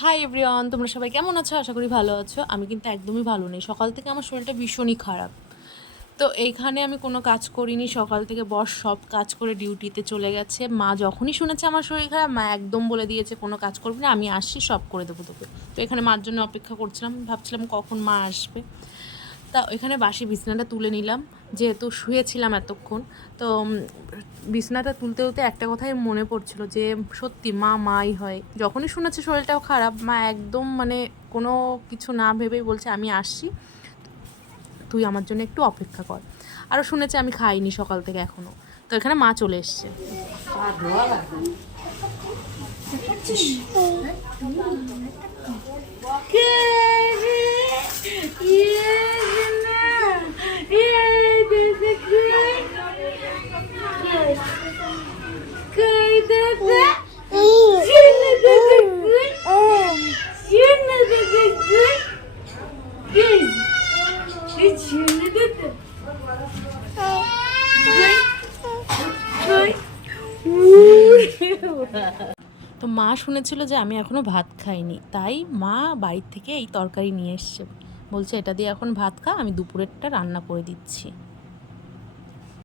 Hi everyone, তোমরা সবাই কেমন আছো? আশা করি ভালো আছো। আমি কিন্তু একদমই ভালো নেই। সকাল থেকে আমার শরীরটা ভীষণই খারাপ। তো এইখানে আমি কোনো কাজ করিনি। সকাল থেকে বস সব কাজ করে ডিউটিতে চলে গেছে। মা যখনই শুনেছে আমার শরীর খারাপ, মা একদম বলে দিয়েছে কোনো কাজ করবি না, আমি আসছি সব করে দেবো তোকে। তো এখানে মার জন্য অপেক্ষা করছিলাম, ভাবছিলাম কখন মা আসবে। তা এখানে বাসি বিছানাটা তুলে নিলাম, যেহেতু শুয়েছিলাম এতক্ষণ। তো বিছানাটা তুলতে তুলতে একটা কথাই মনে পড়ছিল যে সত্যি মা মাই হয়। যখনই শুনেছে শরীরটাও খারাপ, মা একদম মানে কোনো কিছু না ভেবেই বলছে আমি আসছি, তুই আমার জন্য একটু অপেক্ষা কর। আরও শুনেছে আমি খাইনি সকাল থেকে এখনও। তো এখানে মা চলে এসছে। তো মা শুনেছিল যে আমি এখনও ভাত খাইনি, তাই মা বাড়ির থেকে এই তরকারি নিয়ে এসছে, বলছে এটা দিয়ে এখন ভাত খা, আমি দুপুরেরটা রান্না করে দিচ্ছি।